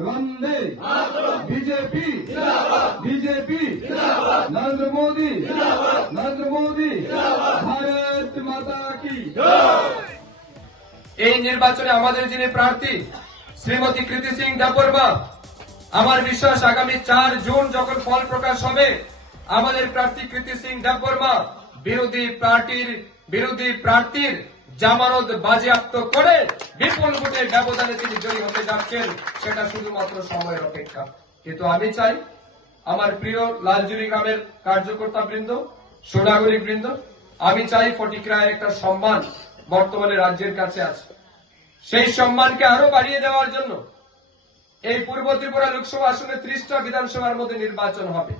वंदे BJP BJP Narendra Modi Narendra Modi Bharat माता की এই নির্বাচনে আমাদের যিনি প্রার্থী শ্রীমতী কৃতি সিং দেববর্মা আমার বিশ্বাস আগামী চার জুন যখন ফল প্রকাশ হবে আমাদের প্রার্থী কৃতি সিং দেববর্মা বিরোধী পার্টির বিরোধী প্রার্থীর জামানত বাজেয়াপ্ত করে বিপুল ভোটের ব্যবধানে তিনি জয়ী হতে যাচ্ছেন, সেটা শুধুমাত্র সময়ের অপেক্ষা। কিন্তু আমি চাই আমার প্রিয় লালজুরি গ্রামের কার্যকর্তা বৃন্দ সোনাগরিক বৃন্দ আমি চাই ফটিকরায়ের একটা সম্মান বর্তমানে রাজ্যের কাছে আছে। সেই সম্মানকে আরও বাড়িয়ে দেওয়ার জন্য এই পূর্ব ত্রিপুরা লোকসভা আসনে ত্রিশটা বিধানসভার মধ্যে নির্বাচন হবে।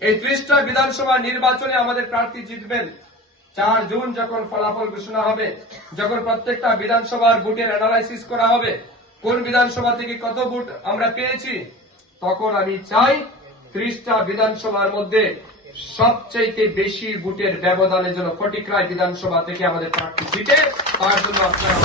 এই ত্রিশটা বিধানসভা নির্বাচনে আমাদের প্রার্থী জিতবেন চার জুন যখন ফলাফল ঘোষণা হবে, যখন প্রত্যেকটা বিধানসভার ভোটের অ্যানালাইসিস করা হবে, কোন বিধানসভা থেকে কত ভোট আমরা পেয়েছি, তখন আমি চাই ত্রিশটা বিধানসভার মধ্যে সবচেয়ে বেশি ভোটের ব্যবধানের জন্য ফটিকরায় বিধানসভা থেকে আমাদের প্রার্থী জিতে, তার জন্য আপনারা